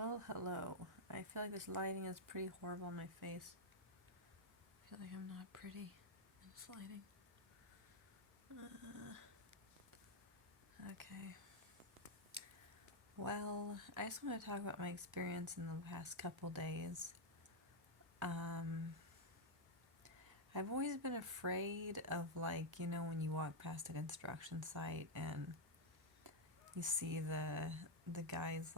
Well, hello. I feel like this lighting is pretty horrible on my face. I feel like I'm not pretty in this lighting. Okay. Well, I just want to talk about my experience in the past couple days. I've always been afraid of, when you walk past a construction site and you see the guys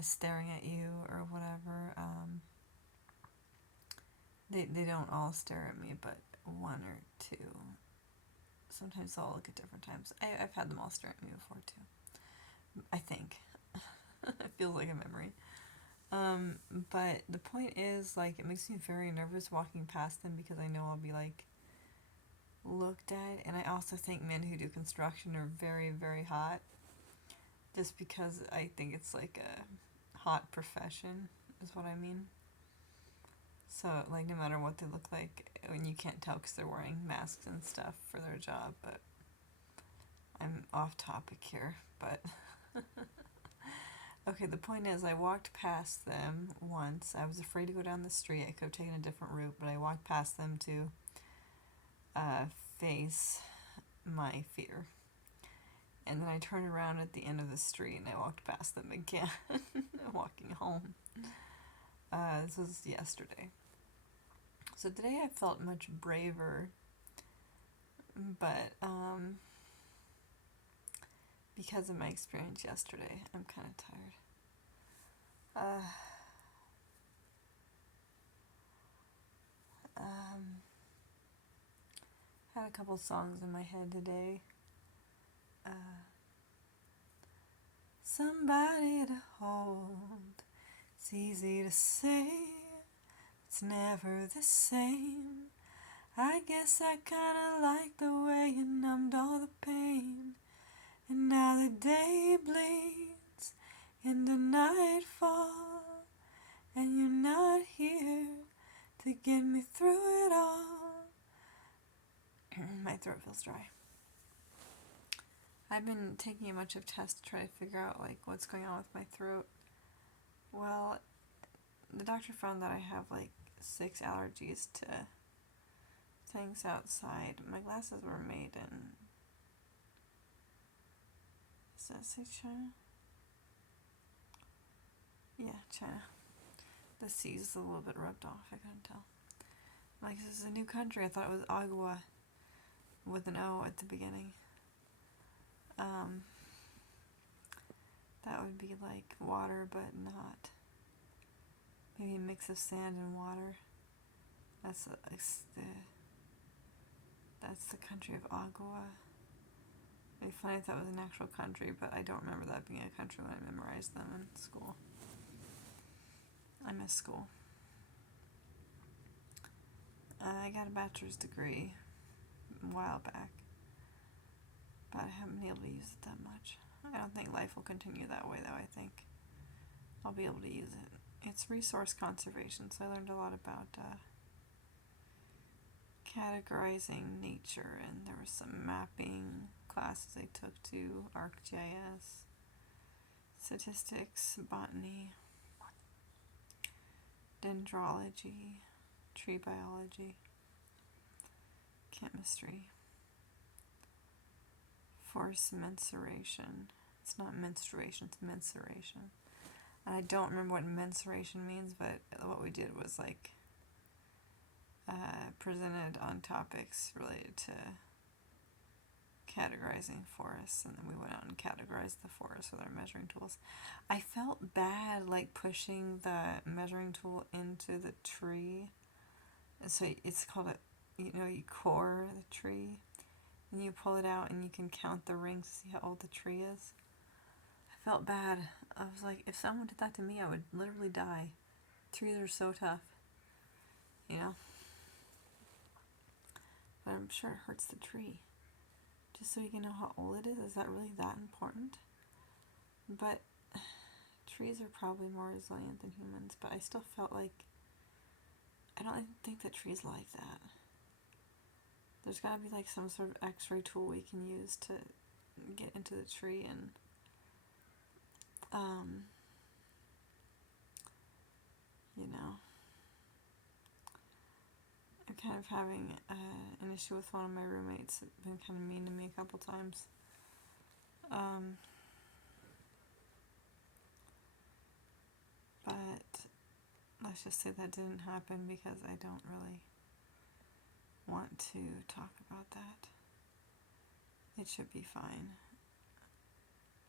staring at you or whatever. They don't all stare at me, but one or two. Sometimes they'll look at different times. I've had them all stare at me before too. I think. It feels like a memory. But the point is, it makes me very nervous walking past them because I know I'll be looked at. And I also think men who do construction are very, very hot. Just because I think it's like a hot profession, is what I mean. So, no matter what they look like, when you can't tell because they're wearing masks and stuff for their job, but I'm off topic here, but okay, the point is I walked past them once. I was afraid to go down the street. I could have taken a different route, but I walked past them to face my fear. And then I turned around at the end of the street and I walked past them again, walking home. This was yesterday. So today I felt much braver, but because of my experience yesterday, I'm kind of tired. Had a couple songs in my head today. Somebody to hold. It's easy to say, it's never the same. I guess I kinda like the way you numbed all the pain. And now the day bleeds into nightfall, and you're not here to get me through it all. My throat feels dry. I've been taking a bunch of tests to try to figure out what's going on with my throat. Well, the doctor found that I have 6 allergies to things outside. My glasses were made in, does that say China? Yeah, China. The C's a little bit rubbed off, I couldn't tell. This is a new country. I thought it was agua with an O at the beginning. That would be water, but not. Maybe a mix of sand and water. That's the country of Agua. It'd be funny if that was an actual country, but I don't remember that being a country when I memorized them in school. I miss school. I got a bachelor's degree a while back, but I haven't been able to use it that much. I don't think life will continue that way, though. I think I'll be able to use it. It's resource conservation, so I learned a lot about categorizing nature, and there was some mapping classes I took to ArcGIS, statistics, botany, dendrology, tree biology, chemistry, force mensuration. It's not menstruation, it's mensuration. And I don't remember what mensuration means, but what we did was presented on topics related to categorizing forests, and then we went out and categorized the forest with our measuring tools. I felt bad pushing the measuring tool into the tree. So it's called you core the tree, and you pull it out and you can count the rings to see how old the tree is. I felt bad. I was if someone did that to me, I would literally die. Trees are so tough, But I'm sure it hurts the tree. Just so you can know how old it is that really that important? But trees are probably more resilient than humans, but I still felt I don't think that trees like that. There's gotta be some sort of x-ray tool we can use to get into the tree and I'm kind of having an issue with one of my roommates. Been kind of mean to me a couple times. But let's just say that didn't happen because I don't really want to talk about that. It should be fine.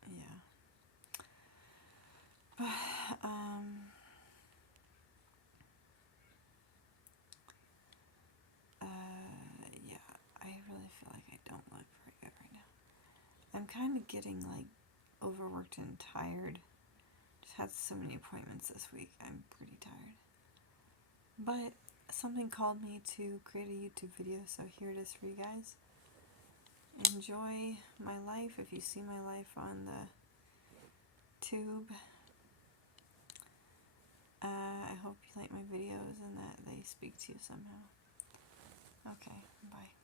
Yeah. But, yeah, I really feel like I don't look very good right now. I'm kind of getting, like, overworked and tired. Just had so many appointments this week. I'm pretty tired. But something called me to create a YouTube video, so here it is for you guys. Enjoy my life if you see my life on the tube. I hope you like my videos and that they speak to you somehow. Okay, bye.